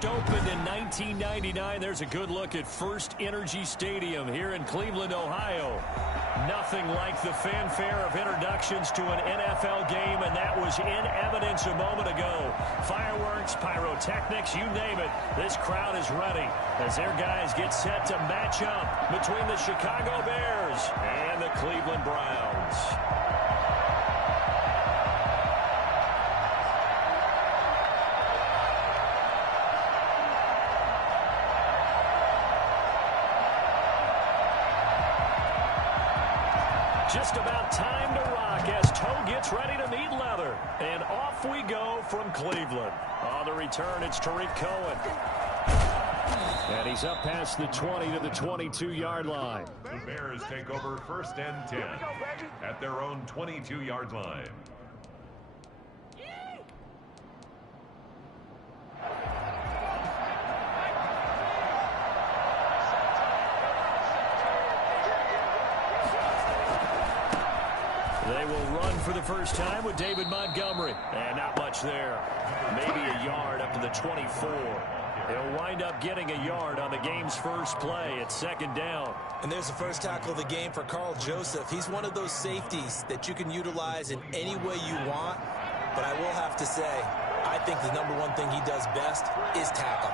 First opened in 1999. There's a good look at First Energy Stadium here in Cleveland, Ohio. Nothing like the fanfare of introductions to an NFL game, and that was in evidence a moment ago. Fireworks, pyrotechnics, you name it. This crowd is ready as their guys get set to match up between the Chicago Bears and the Cleveland Browns. Just about time to rock as Toe gets ready to meet leather. And off we go from Cleveland. On the return, it's Tariq Cohen. And he's up past the 20 to the 22-yard line. The Bears take over 1st and 10 at their own 22-yard line. They will run for the first time with David Montgomery. And not much there. Maybe a yard up to the 24. He'll wind up getting a yard on the game's first play at 2nd down. And there's the first tackle of the game for Carl Joseph. He's one of those safeties that you can utilize in any way you want. But I will have to say, I think the #1 thing he does best is tackle.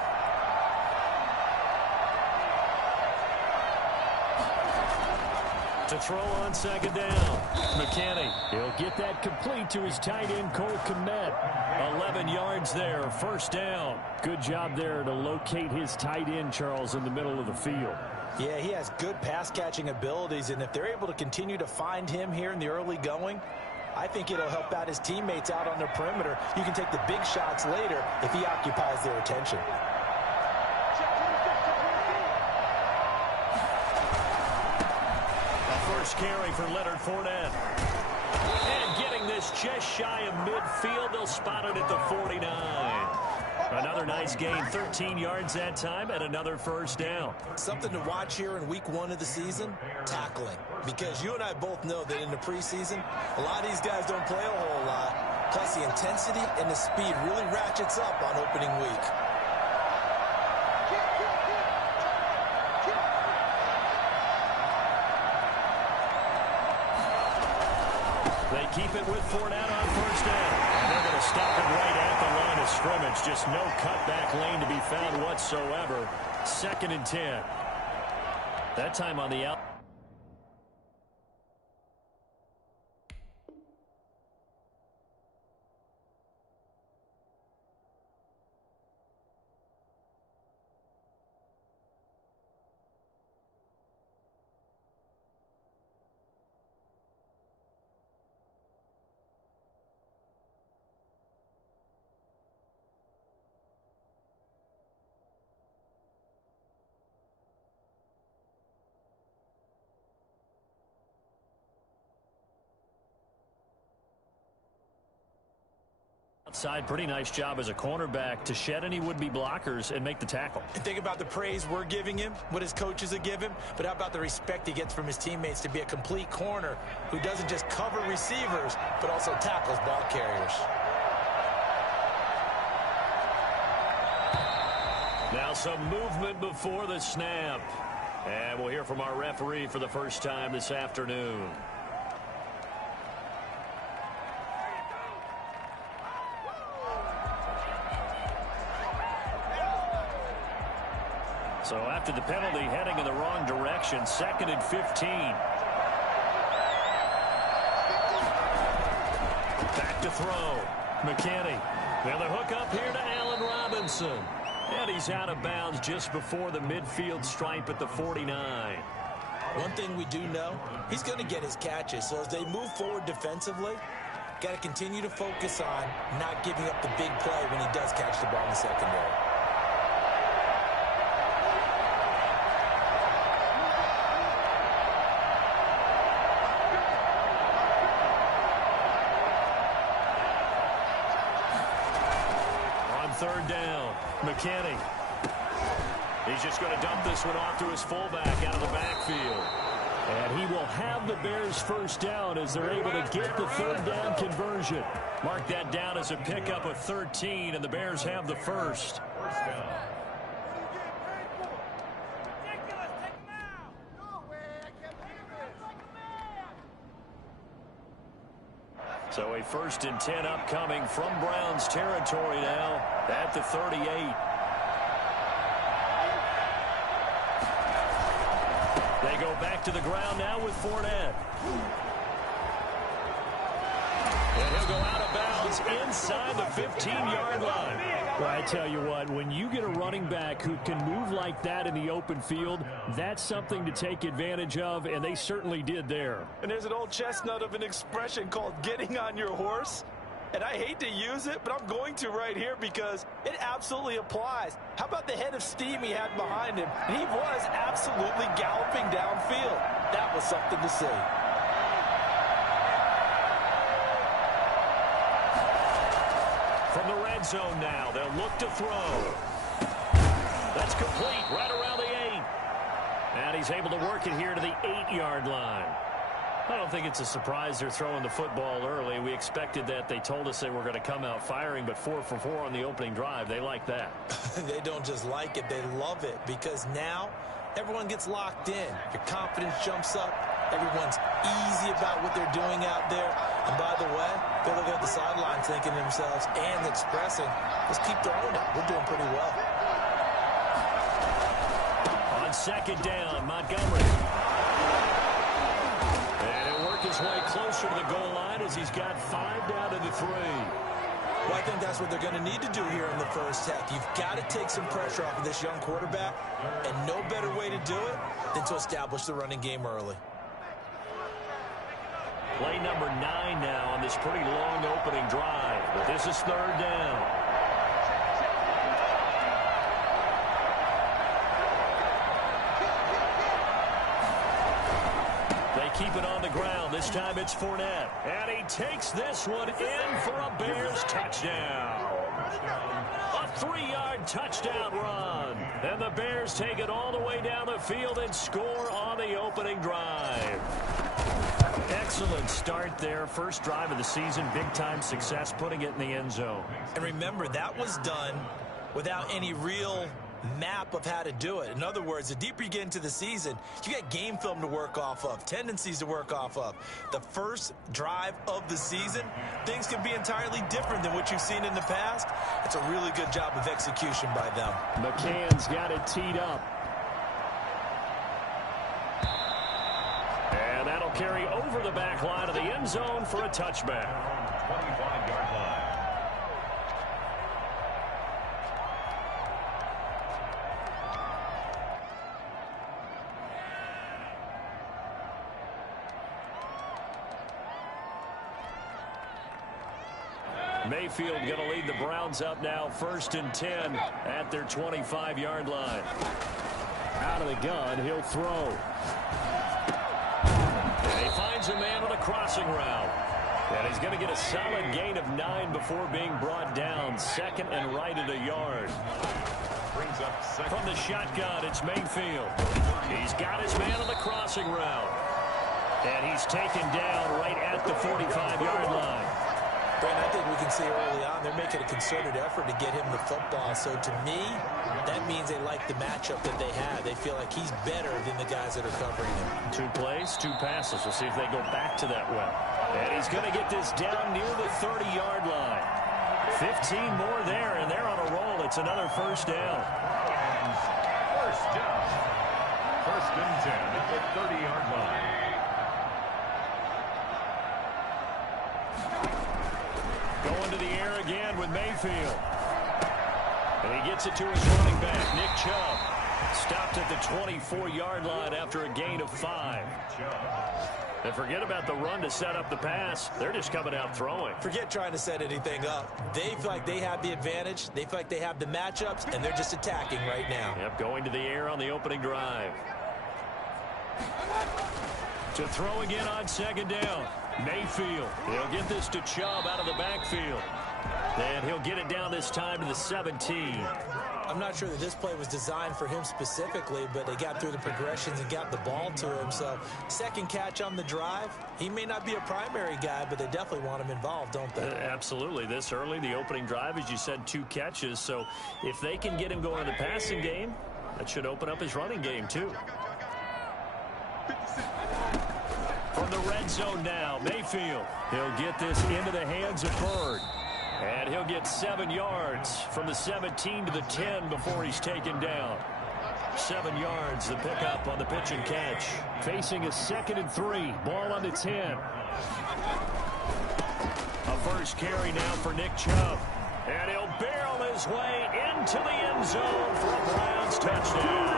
To throw on 2nd down. McKinney. He'll get that complete to his tight end, Cole Kmet. 11 yards there, 1st down. Good job there to locate his tight end, Charles, in the middle of the field. Yeah, he has good pass-catching abilities, and if they're able to continue to find him here in the early going, I think it'll help out his teammates out on the perimeter. You can take the big shots later if he occupies their attention. First carry for Leonard Fournette. And getting this just shy of midfield, they'll spot it at the 49. Another nice gain, 13 yards that time, and another 1st down. Something to watch here in week 1 of the season, tackling. Because you and I both know that in the preseason, a lot of these guys don't play a whole lot. Plus the intensity and the speed really ratchets up on opening week. They keep it with Fournette on 1st down. And they're going to stop it right at the line of scrimmage. Just no cutback lane to be found whatsoever. 2nd and 10. That time on the out. Outside, pretty nice job as a cornerback to shed any would-be blockers and make the tackle. And think about the praise we're giving him, what his coaches are giving, but how about the respect he gets from his teammates to be a complete corner who doesn't just cover receivers, but also tackles ball carriers. Now some movement before the snap. And we'll hear from our referee for the first time this afternoon. So after the penalty, heading in the wrong direction, 2nd and 15. Back to throw. McKinney. Now the hook up here to Allen Robinson. And he's out of bounds just before the midfield stripe at the 49. One thing we do know, he's going to get his catches. So as they move forward defensively, got to continue to focus on not giving up the big play when he does catch the ball in the secondary. On 3rd down, McKinney. He's just going to dump this one off to his fullback out of the backfield. And he will have the Bears first down as they're able to get the 3rd down conversion. Mark that down as a pickup of 13, and the Bears have the first. First down. So a 1st and 10 upcoming from Browns territory now at the 38. They go back to the ground now with Fournette. And he'll go out of bounds inside the 15-yard line. Well, I tell you what, when you get a running back who can move like that in the open field, that's something to take advantage of, and they certainly did there. And there's an old chestnut of an expression called getting on your horse. And I hate to use it, but I'm going to right here because it absolutely applies. How about the head of steam he had behind him? He was absolutely galloping downfield. That was something to see. From the red zone now, they'll look to throw. That's complete right around the 8. And he's able to work it here to the 8-yard line. I don't think it's a surprise they're throwing the football early. We expected that. They told us they were going to come out firing, but 4 for 4 on the opening drive. They like that. They don't just like it, they love it, because now everyone gets locked in. Your confidence jumps up. Everyone's easy about what they're doing out there. And by the way, they're looking at the sidelines thinking to themselves and expressing, let's keep throwing it. We're doing pretty well. On 2nd down, Montgomery. And he'll work his way closer to the goal line as he's got 5 down to the 3. Well, I think that's what they're going to need to do here in the first half. You've got to take some pressure off of this young quarterback, and no better way to do it than to establish the running game early. Play number 9 now on this pretty long opening drive. But this is 3rd down. They keep it on the ground. This time it's Fournette. And he takes this one in for a Bears touchdown. A 3-yard touchdown run. And the Bears take it all the way down the field and score on the opening drive. Excellent start there. First drive of the season. Big-time success putting it in the end zone. And remember, that was done without any real map of how to do it. In other words, the deeper you get into the season, you get game film to work off of, tendencies to work off of. The first drive of the season, things can be entirely different than what you've seen in the past. It's a really good job of execution by them. McCann's got it teed up. And that'll carry over the back line of the end zone for a touchback. 25-yard line. Mayfield going to lead the Browns up now, 1st and 10 at their 25-yard line. Out of the gun, he'll throw. And he finds a man on a crossing route. And he's going to get a solid gain of 9 before being brought down. 2nd and right at a yard. Brings up second. From the shotgun, it's Mayfield. He's got his man on the crossing route. And he's taken down right at the 45-yard line. Brandon, I think we can see early on they're making a concerted effort to get him the football. So to me, that means they like the matchup that they have. They feel like he's better than the guys that are covering him. 2 plays, 2 passes. We'll see if they go back to that well. And he's going to get this down near the 30-yard line. 15 more there, and they're on a roll. It's another 1st down. First down. 1st and 10 at the 30-yard line. Going to the air again with Mayfield. And he gets it to his running back, Nick Chubb. Stopped at the 24-yard line after a gain of 5. And forget about the run to set up the pass. They're just coming out throwing. Forget trying to set anything up. They feel like they have the advantage. They feel like they have the matchups, and they're just attacking right now. Yep, going to the air on the opening drive. To throw again on 2nd down. Mayfield. He'll get this to Chubb out of the backfield. And he'll get it down this time to the 17. I'm not sure that this play was designed for him specifically, but they got through the progressions and got the ball to him. So second catch on the drive. He may not be a primary guy, but they definitely want him involved, don't they? Absolutely. This early, the opening drive, as you said, 2 catches. So if they can get him going in the passing game, that should open up his running game too. From the red zone now, Mayfield. He'll get this into the hands of Bird. And he'll get 7 yards from the 17 to the 10 before he's taken down. 7 yards, the pickup on the pitch and catch. Facing a 2nd and 3. Ball on the 10. A first carry now for Nick Chubb. And he'll barrel his way into the end zone for a Browns touchdown.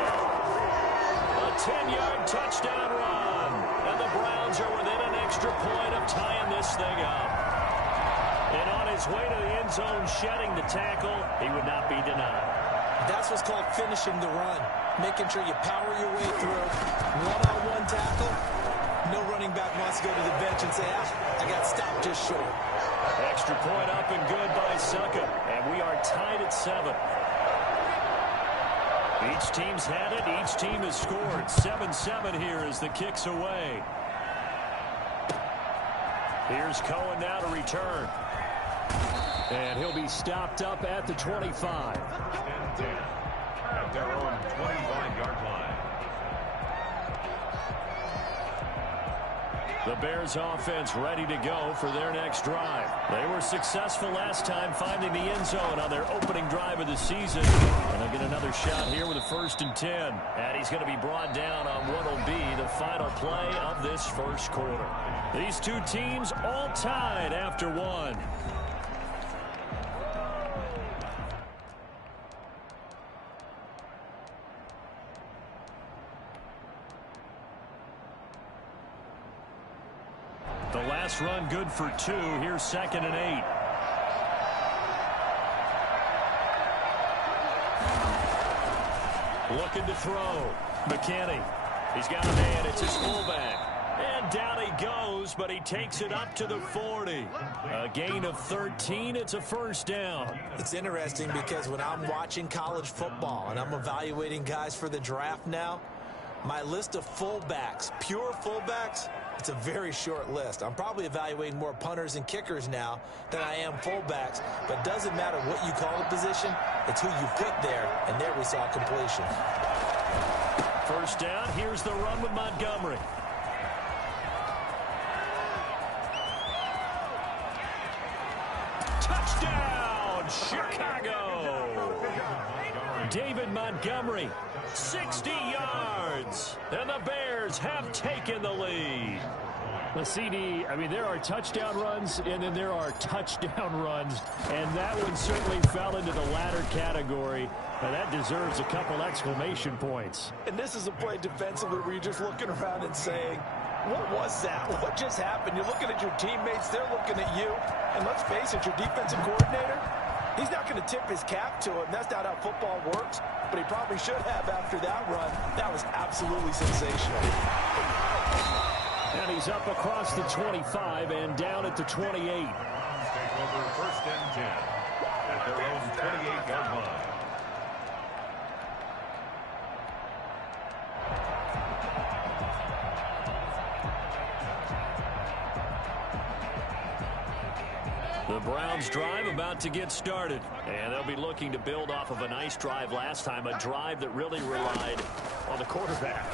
A 10-yard touchdown run. And the Browns are within an extra point of tying this thing up. And on his way to the end zone, shedding the tackle, he would not be denied. That's what's called finishing the run. Making sure you power your way through. One-on-one tackle. No running back wants to go to the bench and say, I got stopped just short. Extra point up and good by Suckup. And we are tied at 7. Each team's had it. Each team has scored. 7-7 here as the kick's away. Here's Cohen now to return. And he'll be stopped up at the 25. And 10 at their own 25-yard line. The Bears offense ready to go for their next drive. They were successful last time finding the end zone on their opening drive of the season. And they'll get another shot here with a 1st and 10. And he's going to be brought down on what will be the final play of this first quarter. These two teams all tied after 1. The last run good for 2. Here's 2nd and 8. Looking to throw. McKinney. He's got a man. It's his fullback. And down he goes, but he takes it up to the 40. A gain of 13. It's a first down. It's interesting because when I'm watching college football and I'm evaluating guys for the draft now, my list of fullbacks, pure fullbacks, it's a very short list. I'm probably evaluating more punters and kickers now than I am fullbacks, but it doesn't matter what you call the position, it's who you put there, and there we saw completion. First down, here's the run with Montgomery. Touchdown, Chicago! David Montgomery, 60 yards, and the Bears have taken the lead. The CD, I mean, there are touchdown runs, and then there are touchdown runs, and that one certainly fell into the latter category, and that deserves a couple exclamation points. And this is a play defensively where you're just looking around and saying, what was that? What just happened? You're looking at your teammates, they're looking at you, and let's face it, your defensive coordinator, he's not going to tip his cap to him. That's not how football works, but he probably should have after that run. That was absolutely sensational. And he's up across the 25 and down at the 28. Take over 1st and 10 at their own 28-yard line. The Browns drive about to get started, and they'll be looking to build off of a nice drive last time, a drive that really relied on the quarterback.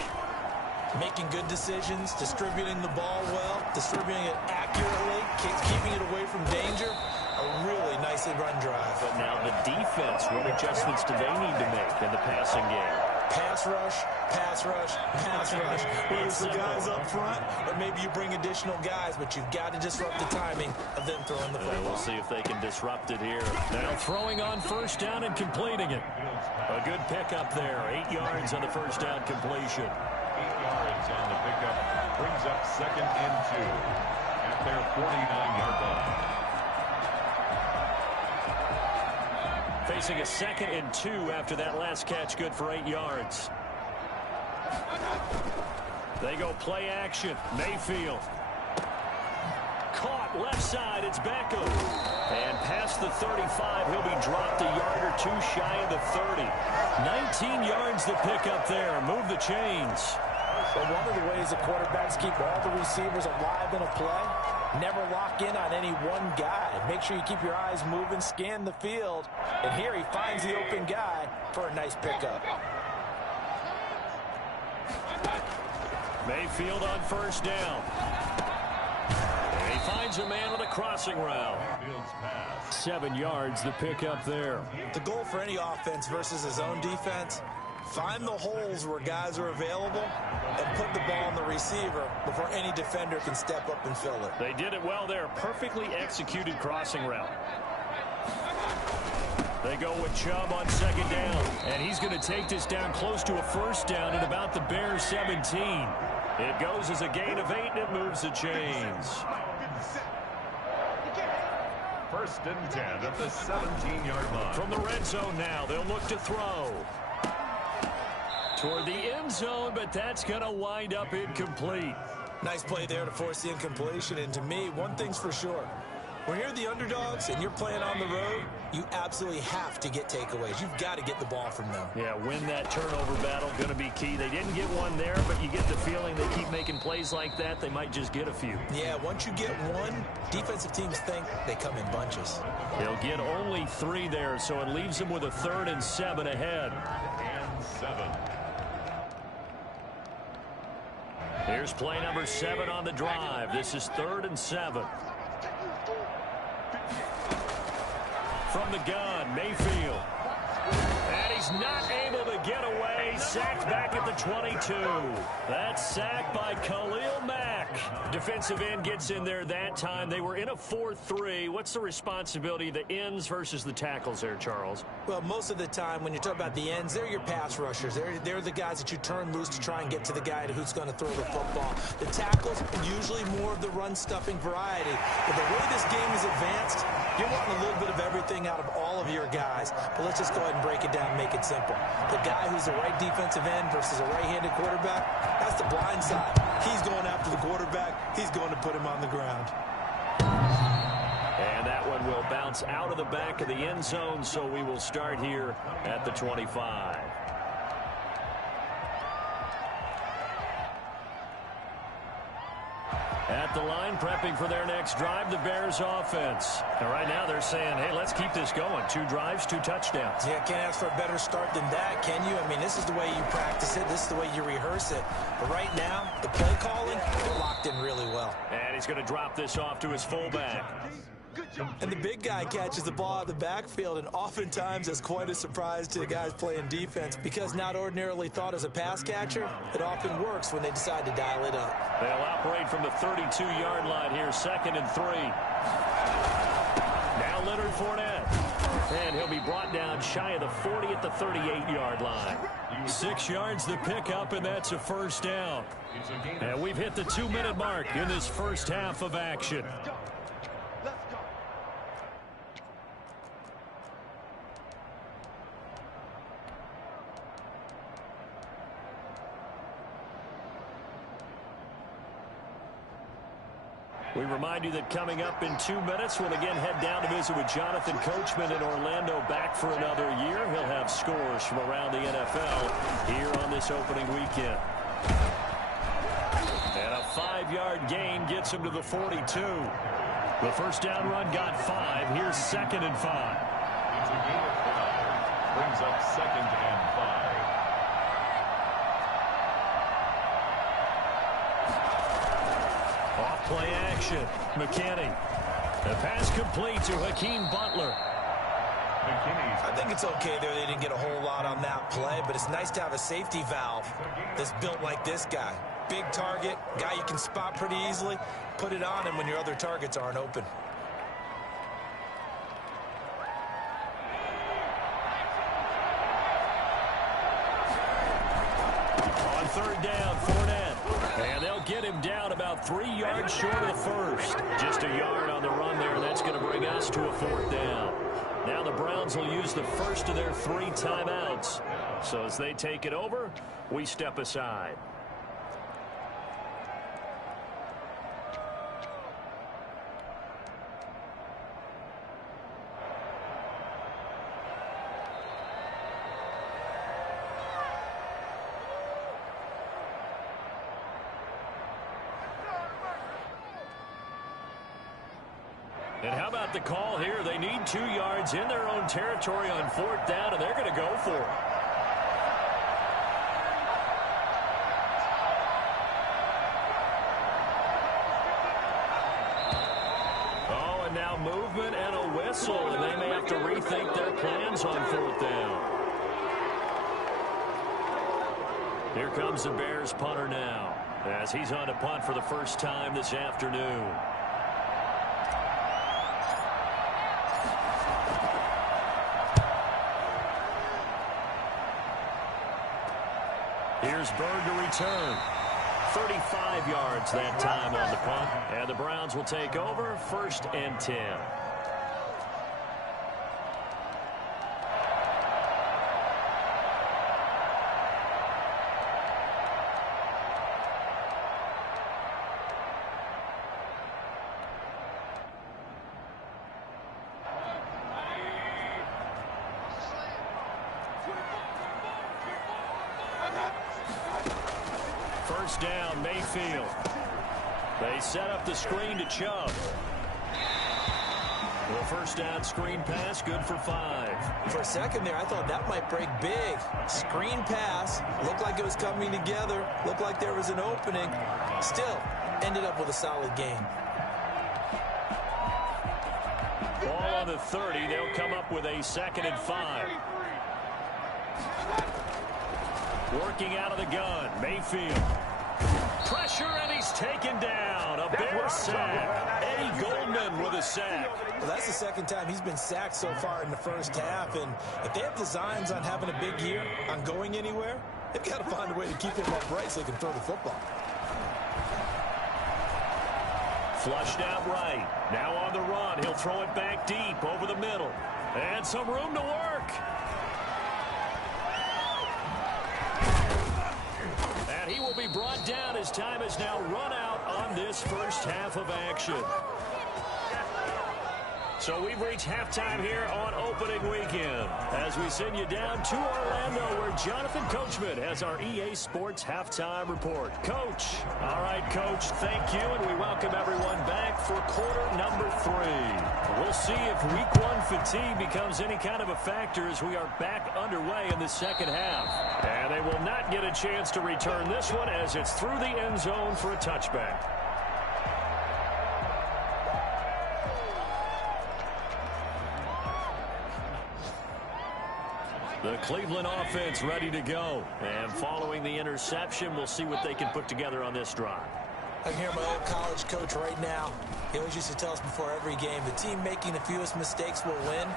Making good decisions, distributing the ball well, distributing it accurately, keeping it away from danger. A really nicely run drive. But now the defense, what adjustments do they need to make in the passing game? Pass rush, pass rush, pass rush. Whether it's the guys up front, or maybe you bring additional guys, but you've got to disrupt the timing of them throwing the football. We'll see if they can disrupt it here. Now throwing on first down and completing it. A good pickup there. 8 yards on the first down completion. 8 yards on the pickup. Brings up 2nd and 2 at their 49-yard line. Facing a 2nd and 2 after that last catch, good for 8 yards. They go play action. Mayfield. caught left side. It's Beckham. And past the 35, he'll be dropped a yard or two shy of the 30. 19 yards to pick up there. Move the chains. Well, one of the ways that quarterbacks keep all the receivers alive in a play, never lock in on any one guy. Make sure you keep your eyes moving, scan the field. And here he finds the open guy for a nice pickup. Mayfield on first down. And he finds a man on a crossing route. 7 yards to pick up there. The goal for any offense versus his own defense, find the holes where guys are available and put the ball on the receiver before any defender can step up and fill it. They did it well there. Perfectly executed crossing route. They go with Chubb on second down. And he's going to take this down close to a first down at about the Bears 17. It goes as a gain of 8, and it moves the chains. First and 10 at the 17-yard line. From the red zone now, they'll look to throw. Toward the end zone, but that's going to wind up incomplete. Nice play there to force the incompletion. And to me, one thing's for sure. When you're the underdogs and you're playing on the road, you absolutely have to get takeaways. You've got to get the ball from them. Yeah, win that turnover battle, going to be key. They didn't get one there, but you get the feeling they keep making plays like that, they might just get a few. Yeah, once you get one, defensive teams think they come in bunches. They'll get only 3 there, so it leaves them with a 3rd and 7 ahead. And 7. Here's play number 7 on the drive. This is 3rd and 7. From the gun, Mayfield. And he's not able to get away. Sacked back at the 22. That's sacked by Khalil Mack. Defensive end gets in there that time. They were in a 4-3. What's the responsibility of the ends versus the tackles there, Charles? Well, most of the time when you talk about the ends, they're your pass rushers. They're the guys that you turn loose to try and get to the guy who's going to throw the football. The tackles, usually more of the run-stuffing variety. But the way this game is advanced, you're wanting a little bit of everything out of all of your guys. But let's just go ahead and break it down and make it simple. The guy who's the right defensive end versus a right-handed quarterback, that's the blind side. He's going after the quarterback. He's going to put him on the ground. And that one will bounce out of the back of the end zone, so we will start here at the 25. At the line, prepping for their next drive, the Bears offense. And right now they're saying, hey, let's keep this going. 2 drives, 2 touchdowns. Yeah, can't ask for a better start than that, can you? I mean, this is the way you practice it. This is the way you rehearse it. But right now, the play calling, they're locked in really well. And he's going to drop this off to his fullback. And the big guy catches the ball out of the backfield, and oftentimes it's quite a surprise to the guys playing defense because not ordinarily thought as a pass catcher, it often works when they decide to dial it up. They'll operate from the 32-yard line here, 2nd and 3. Now Leonard Fournette. And he'll be brought down shy of the 40 at the 38-yard line. 6 yards to pick up, and that's a first down. And we've hit the 2-minute mark in this first half of action. We remind you that coming up in 2 minutes, we'll again head down to visit with Jonathan Coachman in Orlando, back for another year. He'll have scores from around the NFL here on this opening weekend. And a 5-yard gain gets him to the 42. The first down run got 5. Here's 2nd and 5. It's a gain of 5. Brings up 2nd and 5. Play action. McKinney. The pass complete to Hakeem Butler. I think it's okay there. They didn't get a whole lot on that play, but it's nice to have a safety valve that's built like this guy. Big target, guy you can spot pretty easily. Put it on him when your other targets aren't open. On 3rd down, Fournette. And they'll get him down about 3 yards short of the first. Just a yard on the run there. That's going to bring us to a 4th down. Now the Browns will use the first of their 3 timeouts. So as they take it over, we step aside. And how about the call here? They need 2 yards in their own territory on 4th down, and they're going to go for it. Oh, and now movement and a whistle, and they may have to rethink their plans on 4th down. Here comes the Bears punter now, as he's on to punt for the first time this afternoon. Here's Bird to return. 35 yards that time on the punt. And the Browns will take over 1st and 10. First down, Mayfield. They set up the screen to Chubb. The first down screen pass, good for 5. For a second there, I thought that might break big. Screen pass, looked like it was coming together, looked like there was an opening. Still, ended up with a solid game. Ball on the 30, they'll come up with a 2nd and 5. Working out of the gun, Mayfield. Pressure, and he's taken down. A Bears sack. Eddie Goldman with a sack. Well, that's the 2nd time he's been sacked so far in the first half. And if they have designs on having a big year, on going anywhere, they've got to find a way to keep him upright so they can throw the football. Flushed out right. Now on the run. He'll throw it back deep over the middle. And some room to work. And he will be brought down as time has now run out on this first half of action. So we've reached halftime here on opening weekend as we send you down to Orlando where Jonathan Coachman has our EA Sports halftime report. Coach. All right, Coach, thank you, and we welcome everyone back for quarter number 3. We'll see if week 1 fatigue becomes any kind of a factor as we are back underway in the second half. And they will not get a chance to return this one as it's through the end zone for a touchback. The Cleveland offense ready to go. And following the interception, we'll see what they can put together on this drive. I can hear my old college coach right now. He always used to tell us before every game, the team making the fewest mistakes will win.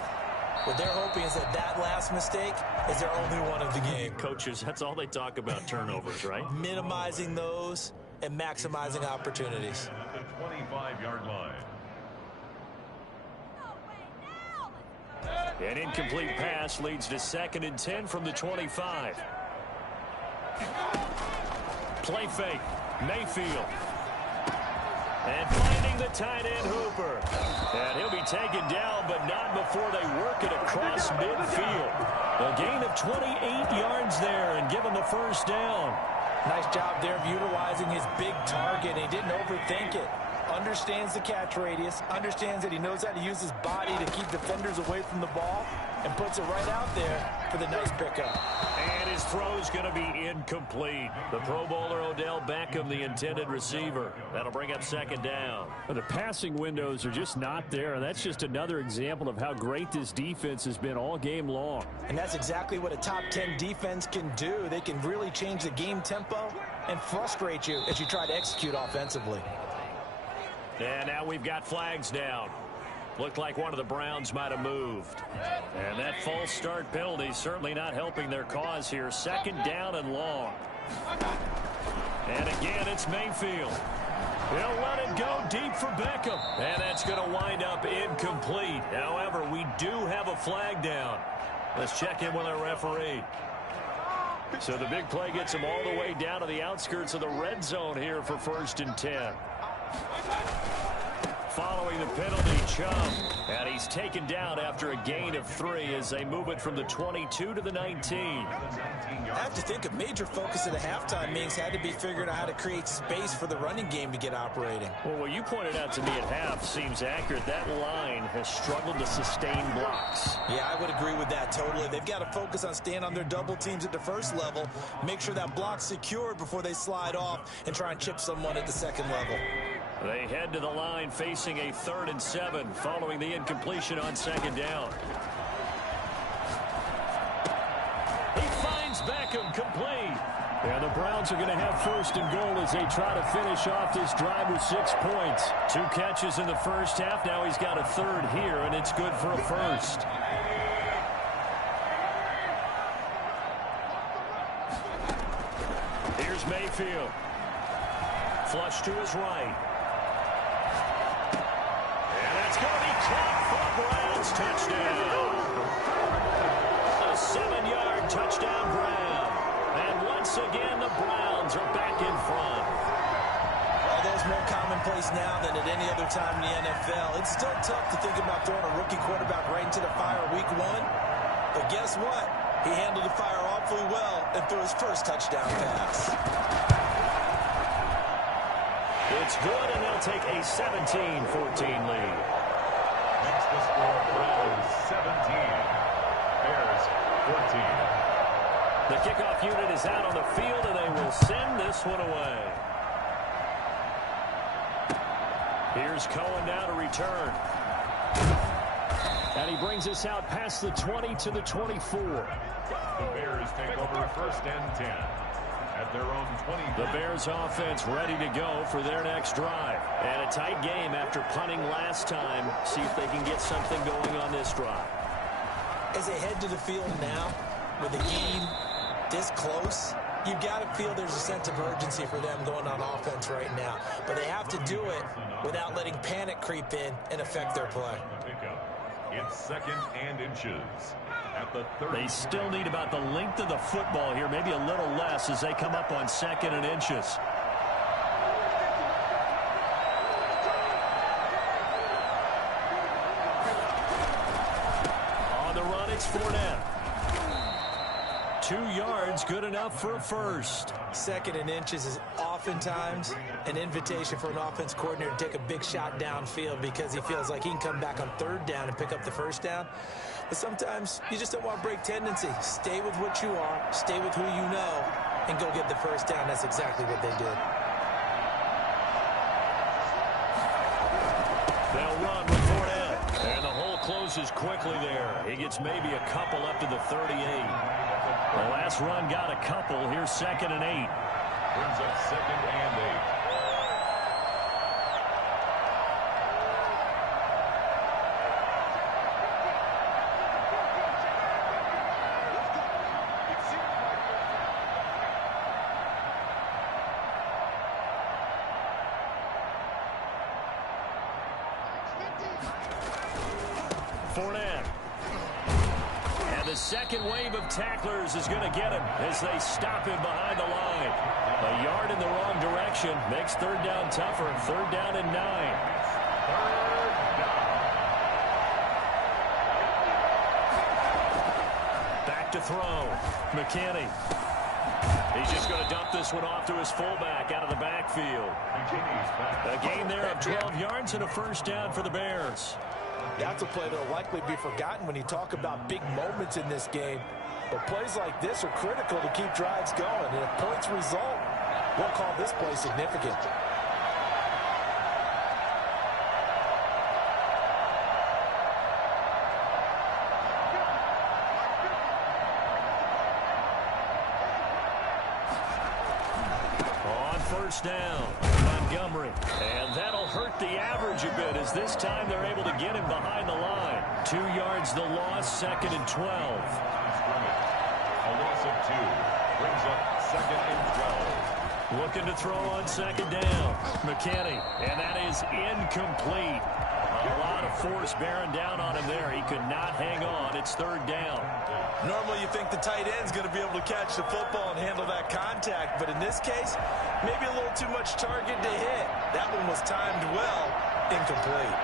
What they're hoping is that that last mistake is their only one of the game. Coaches, that's all they talk about, turnovers, right? Minimizing those and maximizing opportunities. At the 25-yard line. An incomplete pass leads to 2nd and 10 from the 25. Play fake. Mayfield. And finding the tight end Hooper. And he'll be taken down, but not before they work it across midfield. A gain of 28 yards there and give him the first down. Nice job there of utilizing his big target. He didn't overthink it. Understands the catch radius, understands that he knows how to use his body to keep defenders away from the ball, and puts it right out there for the nice pickup. And his throw's going to be incomplete. The Pro Bowler Odell Beckham, the intended receiver. That'll bring up 2nd down. The passing windows are just not there, and that's just another example of how great this defense has been all game long. And that's exactly what a top 10 defense can do. They can really change the game tempo and frustrate you as you try to execute offensively. And now we've got flags down. Looked like one of the Browns might have moved. And that false start penalty certainly not helping their cause here. 2nd down and long. And again, it's Mayfield. He'll let it go deep for Beckham. And that's going to wind up incomplete. However, we do have a flag down. Let's check in with our referee. So the big play gets him all the way down to the outskirts of the red zone here for 1st and 10. following the penalty, Chubb. And he's taken down after a gain of 3 as they move it from the 22 to the 19. I have to think a major focus of the halftime meetings had to be figuring out how to create space for the running game to get operating. Well, what you pointed out to me at half seems accurate. That line has struggled to sustain blocks. Yeah, I would agree with that totally. They've got to focus on staying on their double teams at the first level, make sure that block's secured before they slide off and try and chip someone at the second level. They head to the line facing a 3rd and 7 following the incompletion on 2nd down. He finds Beckham complete. And the Browns are going to have 1st and goal as they try to finish off this drive with 6 points. 2 catches in the first half. Now he's got a 3rd here, and it's good for a 1st. Here's Mayfield. Flush to his right. And that's going to be caught for a Browns touchdown. A 7-yard touchdown Brown. And once again, the Browns are back in front. Although it's more commonplace now than at any other time in the NFL, it's still tough to think about throwing a rookie quarterback right into the fire week 1. But guess what? He handled the fire awfully well and threw his first touchdown pass. It's good, and they'll take a 17-14 lead. Next to score, Browns 17, Bears 14. The kickoff unit is out on the field, and they will send this one away. Here's Cohen now to return. And he brings us out past the 20 to the 24. The Bears take over 1st and 10 at their own 20. The Bears offense ready to go for their next drive. And a tight game after punting last time. See if they can get something going on this drive. As they head to the field now, with the game this close, you've got to feel there's a sense of urgency for them going on offense right now. But they have to do it without letting panic creep in and affect their play. It's 2nd and inches. At the 30. They still need about the length of the football here, maybe a little less as they come up on 2nd and inches. On the run, it's Fournette. 2 yards, good enough for a 1st. 2nd and inches is oftentimes an invitation for an offense coordinator to take a big shot downfield because he feels like he can come back on 3rd down and pick up the 1st down. But sometimes you just don't want to break tendency. Stay with what you are, stay with who you know, and go get the 1st down. That's exactly what they did. They'll run with Fournette. And the hole closes quickly there. He gets maybe a couple up to the 38. The last run got a couple. Here's 2nd and 8. Brings up 2nd and 8. Fournette. And the second wave of tacklers is going to get him as they stop him behind the line. A yard in the wrong direction makes 3rd down tougher. 3rd down and 9. Back to throw. McKinney. He's just going to dump this one off to his fullback out of the backfield. A gain there of 12 yards and a 1st down for the Bears. That's a play that will likely be forgotten when you talk about big moments in this game. But plays like this are critical to keep drives going. And if points result, we'll call this play significant. On 1st down, Montgomery. And that'll hurt the average a bit as this time they're able to get him behind the line. 2 yards the loss, 2nd and 12. A loss of 2 brings up 2nd and 12. Looking to throw on 2nd down. McKinney, and that is incomplete. A lot of force bearing down on him there. He could not hang on. It's third down. Normally you think the tight end's going to be able to catch the football and handle that contact, but in this case, maybe a little too much target to hit. That one was timed well, incomplete.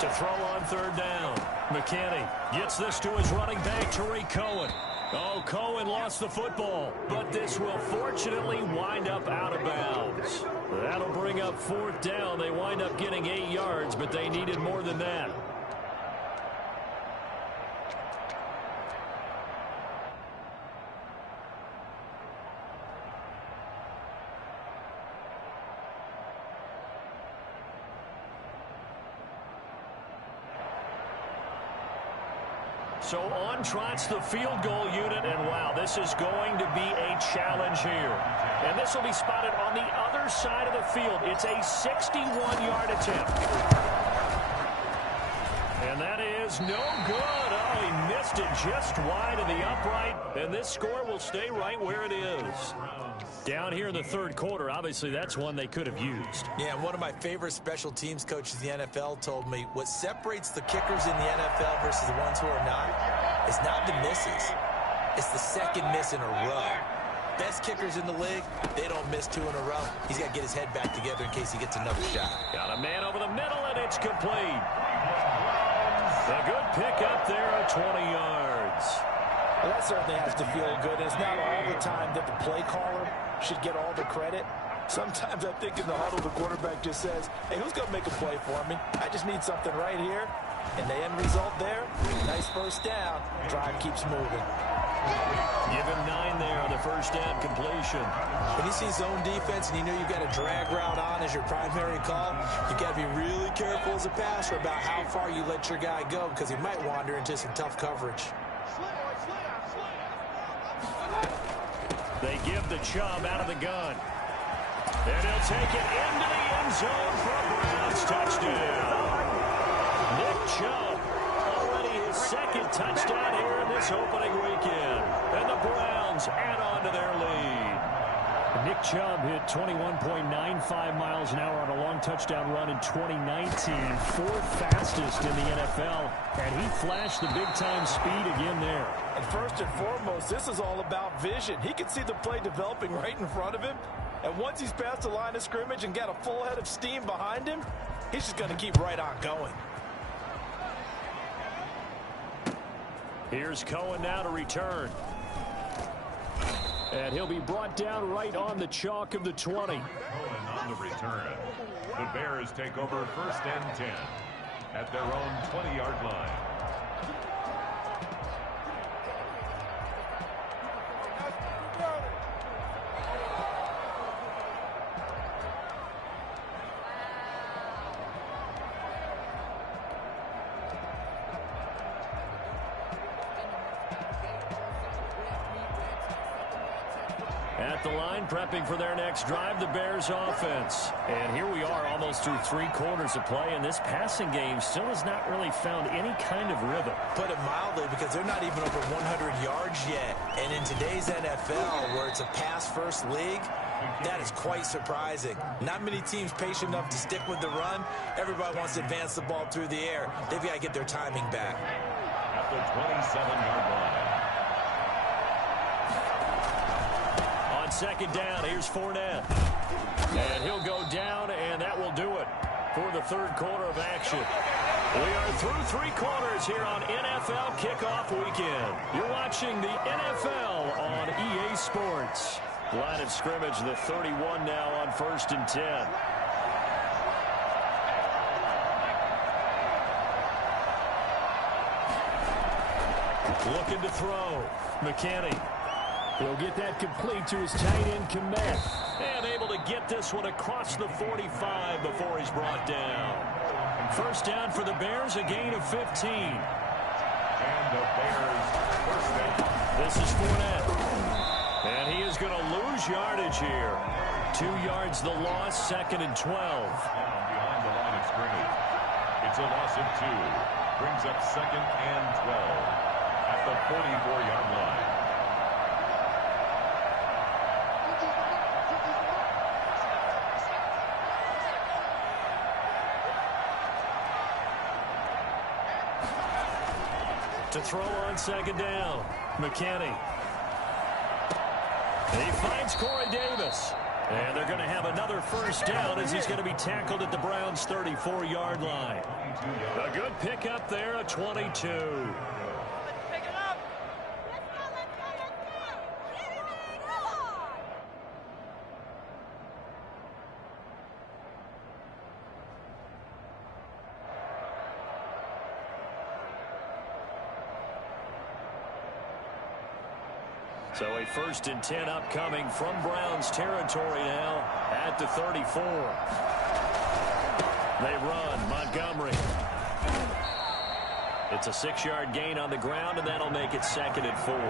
To throw on third down. McKinney gets this to his running back, Tariq Cohen. Oh, Cohen lost the football, but this will fortunately wind up out of bounds. That'll bring up fourth down. They wind up getting 8 yards, but they needed more than that. So on trots the field goal unit, and wow, this is going to be a challenge here. And this will be spotted on the other side of the field. It's a 61-yard attempt. And that is no good. Oh, he missed it just wide of the upright, and this score will stay right where it is. Down here in the third quarter, obviously that's one they could have used. Yeah, one of my favorite special teams coaches in the NFL told me what separates the kickers in the NFL versus the ones who are not is not the misses. It's the second miss in a row. Best kickers in the league, they don't miss 2 in a row. He's got to get his head back together in case he gets another shot. Got a man over the middle, and it's complete. A good pick up there at 20 yards. Well, that certainly has to feel good. It's not all the time that the play caller should get all the credit. Sometimes I think in the huddle, the quarterback just says, hey, who's going to make a play for me? I just need something right here. And the end result there, nice first down. Drive keeps moving. Give him 9 there on the first down completion. When you see zone defense and you know you've got a drag route on as your primary call, you've got to be really careful as a passer about how far you let your guy go because he might wander into some tough coverage. They give the Chubb out of the gun. And he'll take it into the end zone for a Browns touchdown. Nick Chubb, already his second touchdown here in this opening weekend. And the Browns add on to their lead. Nick Chubb hit 21.95 miles an hour on a long touchdown run in 2019. 4th fastest in the NFL. And he flashed the big-time speed again there. And first and foremost, this is all about vision. He can see the play developing right in front of him. And once he's past the line of scrimmage and got a full head of steam behind him, he's just going to keep right on going. Here's Cohen now to return. And he'll be brought down right on the chalk of the 20. Cohen on the return. The Bears take over first and 10 at their own 20-yard line. At the line, prepping for their next drive, the Bears offense. And here we are almost through 3 quarters of play, and this passing game still has not really found any kind of rhythm. Put it mildly, because they're not even over 100 yards yet. And in today's NFL, where it's a pass-first league, that is quite surprising. Not many teams patient enough to stick with the run. Everybody wants to advance the ball through the air. They've got to get their timing back. At the 27-yard line. Second down, here's Fournette. And he'll go down, and that will do it for the third quarter of action. We are through 3 quarters here on NFL Kickoff Weekend. You're watching the NFL on EA Sports. Line of scrimmage, the 31 now on 1st and 10. Looking to throw. McKinney. He'll get that complete to his tight end, Komet. And able to get this one across the 45 before he's brought down. First down for the Bears, a gain of 15. And the Bears first down. This is Fournette. And he is going to lose yardage here. 2 yards the loss, 2nd and 12. Behind the line of scrimmage. It's a loss of 2. Brings up 2nd and 12. at the 44-yard line. To throw on second down, McKinney. He finds Corey Davis. And they're going to have another first down as he's going to be tackled at the Browns' 34-yard line. A good pickup there, a 22. So a 1st and 10 upcoming from Browns territory now at the 34. They run. Montgomery. It's a 6-yard gain on the ground, and that'll make it 2nd and 4. He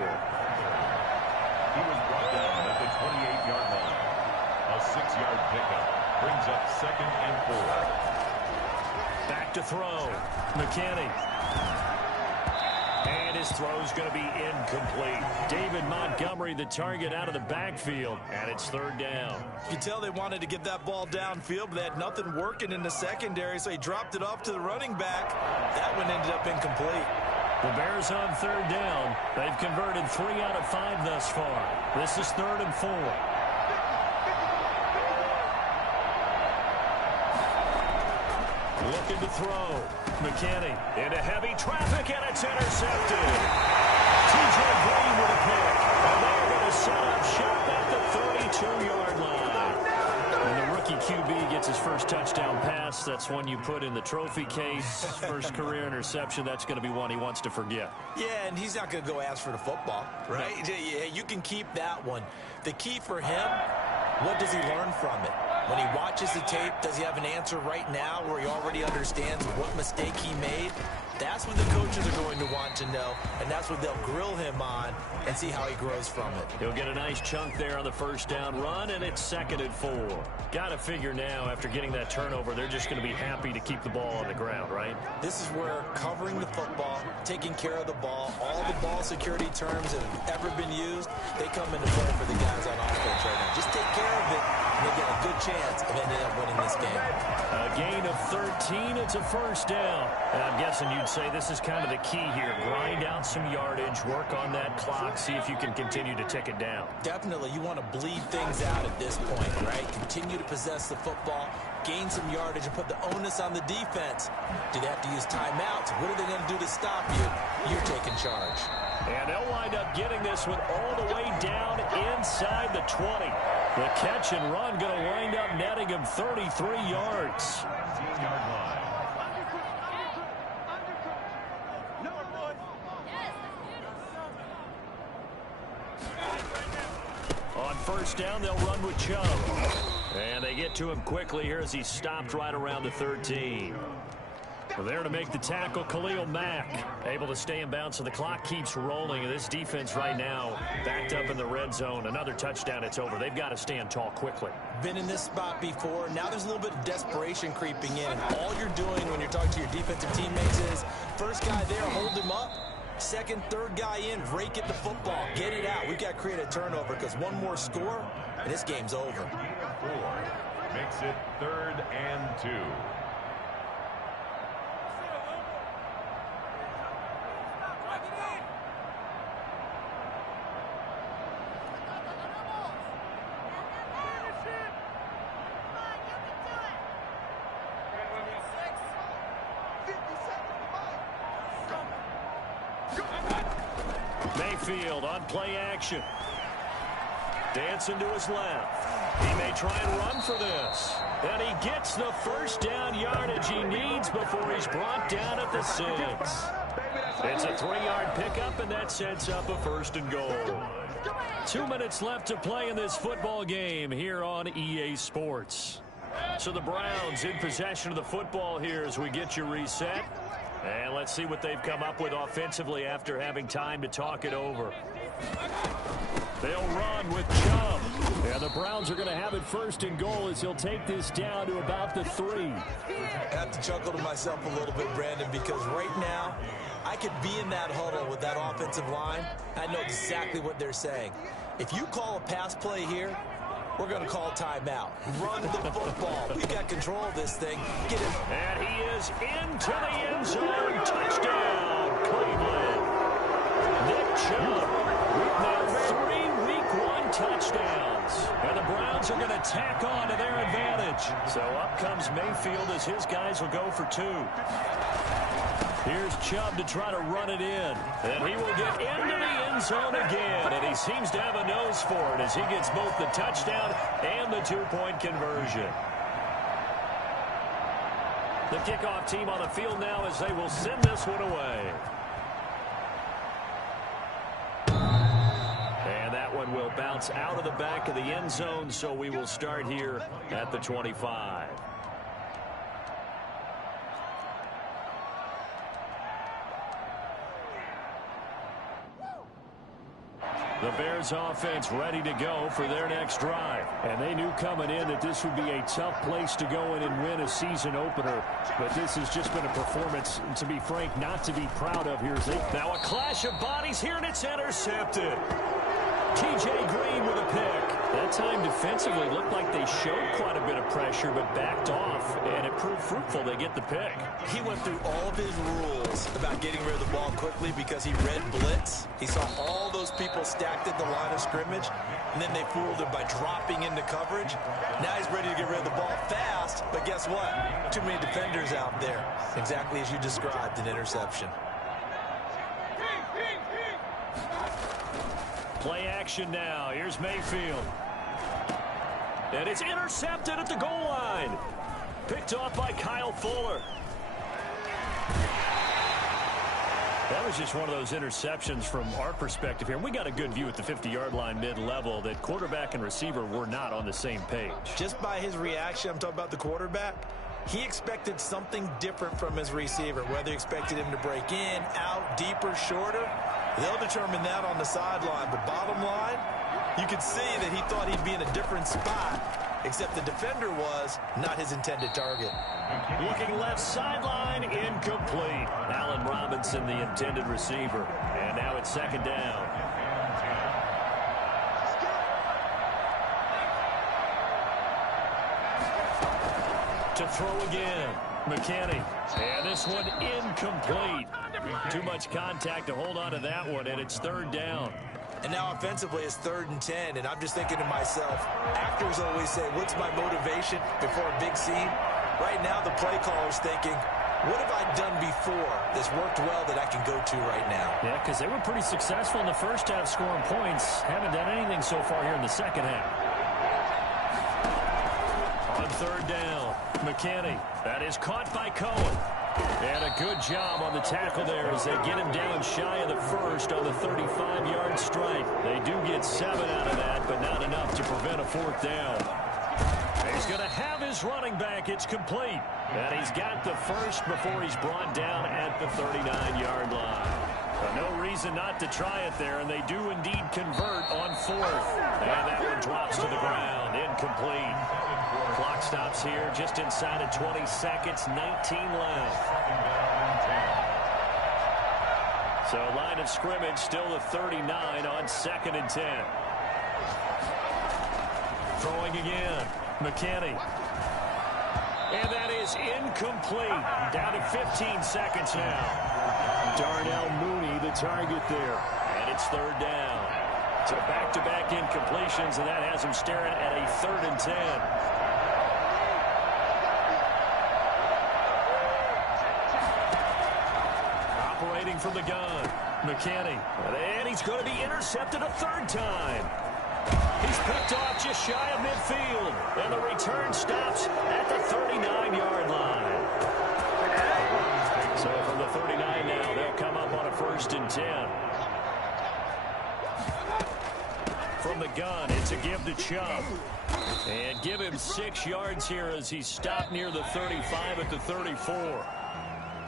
was brought down at the 28-yard line. A 6-yard pickup brings up 2nd and 4. Back to throw. McKinney. And his throw's going to be incomplete. David Montgomery, the target out of the backfield, and it's 3rd down. You can tell they wanted to get that ball downfield, but they had nothing working in the secondary, so he dropped it off to the running back. That one ended up incomplete. The Bears on 3rd down. They've converted 3 out of 5 thus far. This is 3rd and 4. Looking to throw. McKinney into heavy traffic, and it's intercepted. T.J. Green with a pick. And they're going to set up shop at the 32-yard line. When the rookie QB gets his first touchdown pass, that's one you put in the trophy case. First career interception, that's going to be one he wants to forget. Yeah, and he's not going to go ask for the football, right? Yeah, you can keep that one. The key for him, what does he learn from it? When he watches the tape, does he have an answer right now where he already understands what mistake he made? That's what the coaches are going to want to know, and that's what they'll grill him on and see how he grows from it. He'll get a nice chunk there on the 1st down run, and it's 2nd and 4. Got to figure now, after getting that turnover, they're just going to be happy to keep the ball on the ground, right? This is where covering the football, taking care of the ball, all the ball security terms that have ever been used, they come into play for the guys on offense right now. Just take care of it, and they get a good chance of ending up winning this game. A gain of 13, it's a 1st down. And I'm guessing you'd say this is kind of the key here. Grind out some yardage, work on that clock, see if you can continue to tick it down. Definitely, you want to bleed things out at this point, right? Continue to possess the football, gain some yardage, and put the onus on the defense. Do they have to use timeouts? What are they going to do to stop you? You're taking charge. And they'll wind up getting this one all the way down inside the 20. The catch and run going to wind up netting him 33 yards. 15-yard line. On 1st down, they'll run with Chubb. And they get to him quickly here as he stopped right around the 13. Well, there to make the tackle, Khalil Mack. Able to stay in bounds, so the clock keeps rolling. And this defense right now backed up in the red zone. Another touchdown, it's over. They've got to stand tall quickly. Been in this spot before. Now there's a little bit of desperation creeping in. And all you're doing when you're talking to your defensive teammates is, first guy there, hold him up. Second, third guy in, rake at the football. Get it out. We've got to create a turnover because one more score, and this game's over. 4 makes it 3rd and 2. Mayfield on play action. Dancing to his left. He may try and run for this. And he gets the 1st down yardage he needs before he's brought down at the 6. It's a 3-yard pickup, and that sets up a 1st and goal. 2 minutes left to play in this football game here on EA Sports. So the Browns in possession of the football here as we get you reset. And let's see what they've come up with offensively after having time to talk it over. They'll run with Chubb. And the Browns are going to have it first and goal as he'll take this down to about the 3. I have to chuckle to myself a little bit, Brandon, because right now I could be in that huddle with that offensive line. I know exactly what they're saying. If you call a pass play here, we're going to call timeout. Run the football. We got control of this thing. Get him. And he is into the end zone. Touchdown, Cleveland. Nick Chubb with now 3 Week 1 touchdowns. And the Browns are going to tack on to their advantage. So up comes Mayfield as his guys will go for 2. Here's Chubb to try to run it in. And he will get into the end zone again. And he seems to have a nose for it as he gets both the touchdown and the 2-point conversion. The kickoff team on the field now as they will send this one away. And that one will bounce out of the back of the end zone, so we will start here at the 25. The Bears offense ready to go for their next drive. And they knew coming in that this would be a tough place to go in and win a season opener. But this has just been a performance, to be frank, not to be proud of here. Now a clash of bodies here, and it's intercepted. T.J. Green with a pick. That time defensively looked like they showed quite a bit of pressure but backed off, and it proved fruitful. They get the pick. He went through all of his rules about getting rid of the ball quickly because he read blitz. He saw all those people stacked at the line of scrimmage, and then they fooled him by dropping into coverage. Now he's ready to get rid of the ball fast, but guess what? Too many defenders out there. Exactly as you described, an interception. Play action now. Here's Mayfield. And it's intercepted at the goal line. Picked off by Kyle Fuller. That was just one of those interceptions from our perspective here. We got a good view at the 50-yard line mid-level that quarterback and receiver were not on the same page. Just by his reaction, I'm talking about the quarterback, he expected something different from his receiver, whether he expected him to break in, out, deeper, shorter. They'll determine that on the sideline. But bottom line, you could see that he thought he'd be in a different spot, except the defender was not his intended target. Looking left sideline, incomplete. Allen Robinson, the intended receiver. And now it's second down. To throw again. McKinney. And this one incomplete. Too much contact to hold on to that one, and it's third down. And now offensively it's 3rd and 10, and I'm just thinking to myself, actors always say, what's my motivation before a big scene? Right now the play caller's thinking, what have I done before that's worked well that I can go to right now? Yeah, because they were pretty successful in the first half scoring points. Haven't done anything so far here in the second half. On third down, McKinney. That is caught by Cohen. And a good job on the tackle there as they get him down shy of the first on the 35-yard strike. They do get 7 out of that, but not enough to prevent a 4th down. He's going to have his running back. It's complete. And he's got the first before he's brought down at the 39-yard line. But no reason not to try it there, and they do indeed convert on 4th. And that one drops to the ground. Incomplete. Clock stops here just inside of 20 seconds, 19 left. So line of scrimmage still the 39 on 2nd and 10. Throwing again, McKinney. And that is incomplete. Down to 15 seconds now. Darnell Mooney the target there. And it's 3rd down. So back-to-back incompletions, and that has him staring at a 3rd and 10. Operating from the gun, McKinney. And he's going to be intercepted a 3rd time. He's picked off just shy of midfield. And the return stops at the 39-yard line. So from the 39 now, they'll come up on a 1st and 10. From the gun, it's a give to Chubb. And give him 6 yards here as he's stopped near the 35 at the 34.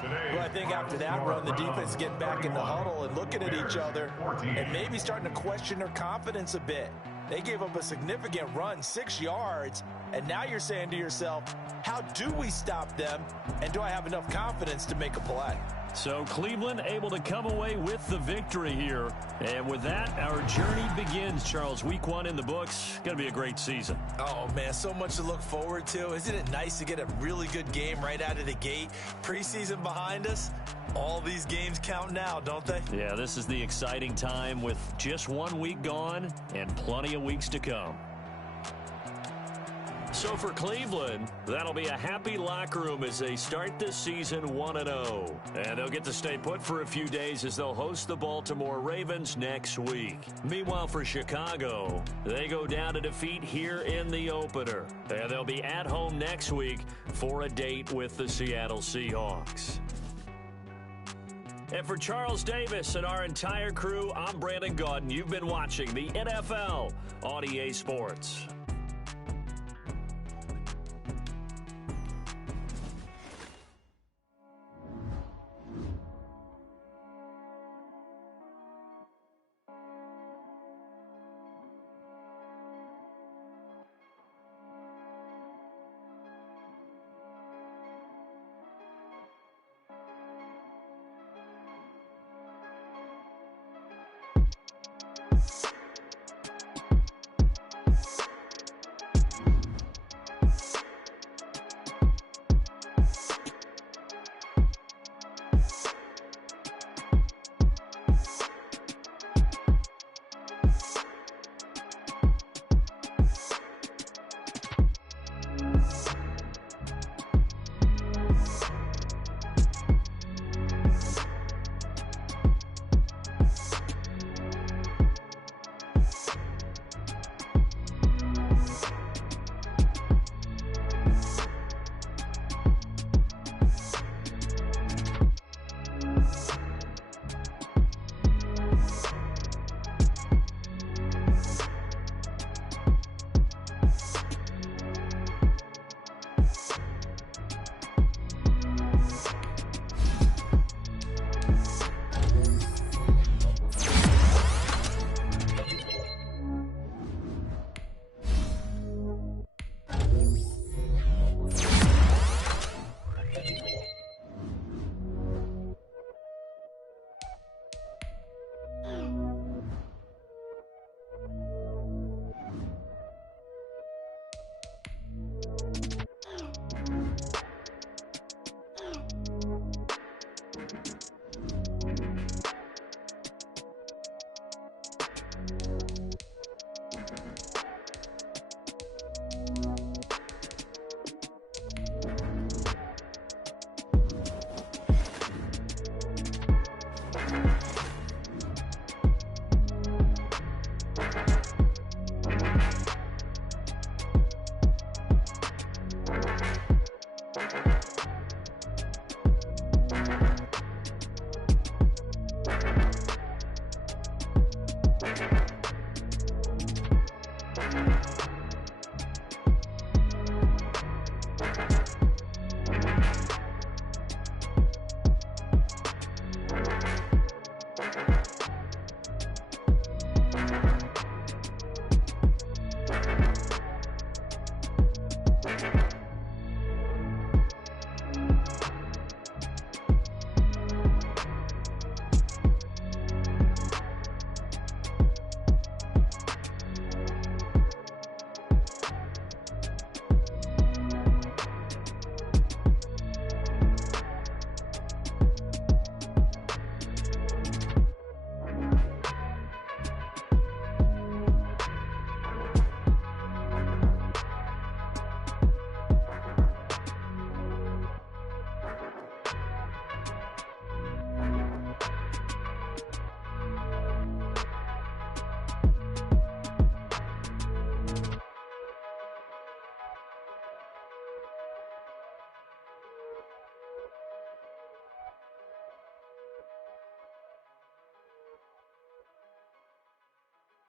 Well, I think after that run, the defense is getting back in the huddle and looking at each other and maybe starting to question their confidence a bit. They gave up a significant run, 6 yards, and now you're saying to yourself, how do we stop them, and do I have enough confidence to make a play? So Cleveland able to come away with the victory here. And with that, our journey begins, Charles. Week 1 in the books. Going to be a great season. Oh, man, so much to look forward to. Isn't it nice to get a really good game right out of the gate? Preseason behind us. All these games count now, don't they? Yeah, this is the exciting time with just 1 week gone and plenty of weeks to come. So for Cleveland, that'll be a happy locker room as they start this season 1-0. And they'll get to stay put for a few days as they'll host the Baltimore Ravens next week. Meanwhile, for Chicago, they go down to defeat here in the opener. And they'll be at home next week for a date with the Seattle Seahawks. And for Charles Davis and our entire crew, I'm Brandon Gaudin. You've been watching the NFL on EA Sports.